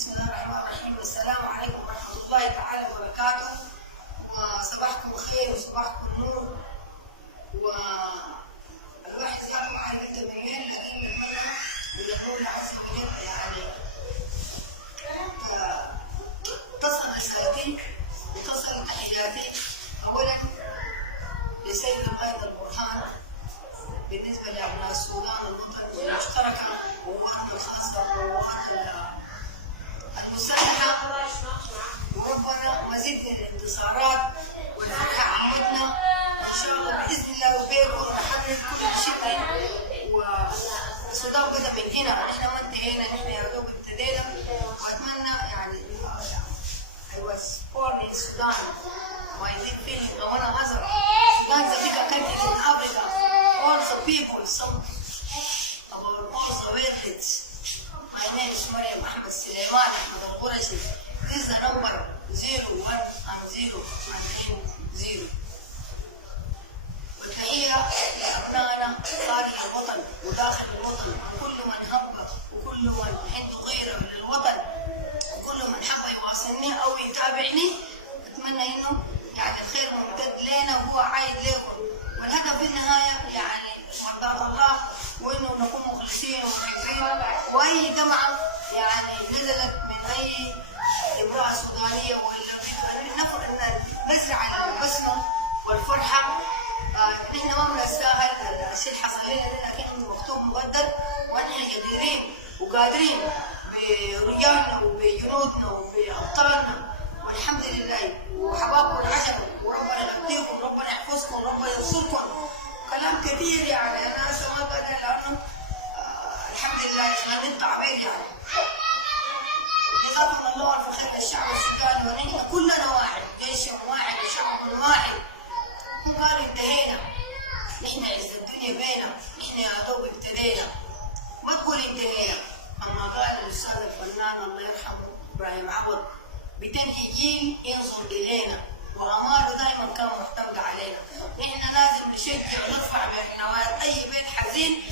بسم الله الرحمن الرحيم. السلام عليكم ورحمة الله تعالى وبركاته، وصباحكم خير وصباحكم نور. والواحد صار معي انت منين، لكن المنى من المولى عز وجل يعني تصل رسالتي وتصل تحياتي اولا لسيد القائد البرهان بالنسبة لأبناء السودان الوطن المشتركة وقواتنا الخاصة وقوات المسلحة، وربنا مزيد من الانتصارات والفرحة عودنا إن شاء الله بإذن الله، وبيكم نحرر كل شيء. والسودان بدأ من هنا، نحن ما انتهينا، نحن يا دوب ابتدينا. وأتمنى يعني I was born in Sudan. My deep feeling I wanna answer. Sudan is a bigger country in Africa. Also people, some about also awareness. My name is Mariam Ahmed Suleiman Ahmed Al-Qurashi. This is the number 01 and 0 and 0. والتحية لأبنائنا خارج الوطن وداخل الوطن، وكل من هم وكل من عنده غيره للوطن، وكل من حب يواصلني أو يتابعني. أتمنى إنه يعني الخير ممتد لنا وهو عايد لكم، والهدف في النهاية يعني مرضاة الله، وإنه نكون مخلصين ومحبين. وأي دمعة يعني نزلت من أي امرأة سودانية ولا نفر أن نزرع البسمة والفرحة. نحن ما بنستاهل الشيء اللي حصل لنا، لكن مكتوب مقدر، ونحن قادرين وقادرين برجالنا وبجنودنا وبأبطالنا، والحمد لله. وحبابكم العشر، وربنا يهديكم، ربنا يحفظكم، ربنا ينصركم. كلام كثير يعني أنا ما قادر، لأنه الحمد لله ما التعبير يعني. جزاكم الله ألف خير للشعب السوداني، ونحن كلنا واحد، جيش واحد وشعب واحد. مو قالوا انتهينا، نحن عز الدنيا بينا، نحن يا دوب ابتدينا. ما تقول انتهينا، اما قال الاستاذ الفنان الله يرحمه ابراهيم عوض: بتنهي جيل ينظر الينا، واماله دائما كان معتمد علينا. نحن لازم نشجع ونرفع بعنوان اي بيت حزين،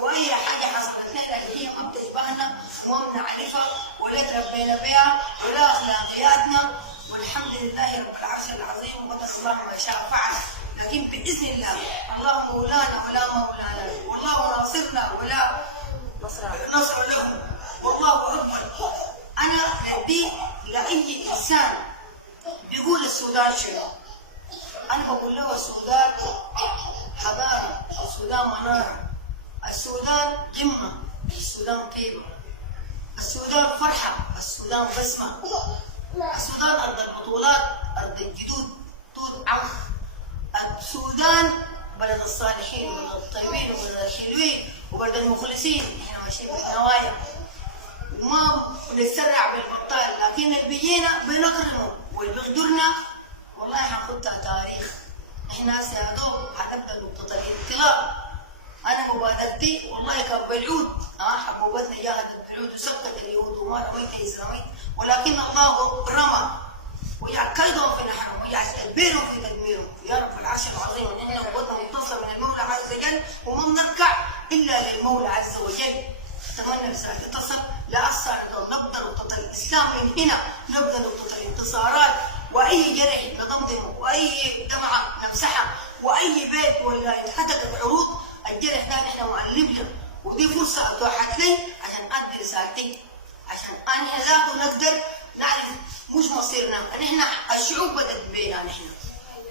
واي حاجه حصلت لنا هي ما بتشبهنا وما بنعرفها ولا تربينا بها ولا اخلاقياتنا. والحمد لله رب العرش العظيم، وقدر الله ما شاء فعل. لكن باذن الله الله مولانا ولا مولانا، والله ناصرنا ولا نصر له، والله اكبر. انا بدي لاي انسان بيقول السودان شنو، انا بقول له السودان حضاره، السودان مناره، السودان قمه، السودان طيبه، السودان فرحه، السودان بسمه، السودان أرض البطولات، أرض الجدود، توت عوف. السودان بلد الصالحين وبلد الطيبين وبلد الحلوين وبلد المخلصين. احنا ماشيين بالنوايا وما بنتسرع بالبطال، لكن اللي بيجينا بنكرمه، واللي بيقدرنا والله حنخدها تاريخ. احنا يا دوب حنبدا نقطة الانطلاق. أنا مبادرتي والله كان بالعود، حبوبتنا جاهدت بالعود وسكت اليهود، وما رميت إذ رميت، ولكن الله رمى وجعل كيدهم في نحرهم وجعل تدبيرهم في تدميرهم. يا رب العرش العظيم، ونحن قوتنا منتصر من المولى عز وجل، وما بنركع إلا للمولى عز وجل. أتمنى رسالتي تصل لأثر نبدأ نقطة الإسلام من هنا، نبدأ نقطة الانتصارات، وأي جرح نضمضمه، وأي دمعة نمسحها، وأي بيت ولا يتحدث عروض الجرح ده نحن مؤلفنا. ودي فرصة أتاحت لي عشان أدي رسالتي، عشان أنا ذاته نقدر نعرف مش مصيرنا. نحن الشعوب بدأت بينا، نحن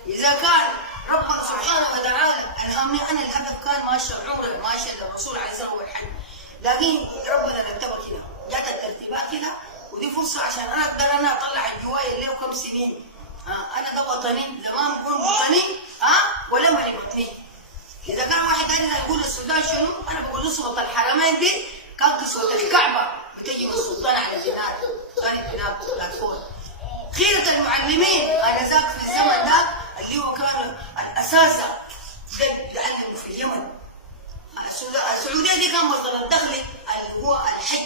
إذا كان ربنا سبحانه وتعالى ألهمني أنا، الهدف كان ماشي عمره ماشي للرسول عليه الصلاة والسلام، لكن ربنا رتبها كده، جات الترتيبات كده. ودي فرصة عشان أنا أقدر أنا أطلع الجوايا اللي كم سنين. أنا ده وطني، زمان بقول وطني ولا ملكتني. إذا كان واحد قال يقول السودان شنو، أنا بقول له صوت الحرمين دي كانت صوت الكعبة بتجي من السلطان على الجنان، سلطان الجنان بلاتفون. خيرة المعلمين آنذاك في الزمن ده اللي هو كانوا الأساسة يعلموا في اليمن. السعودية دي كان مصدر الدخل اللي هو الحج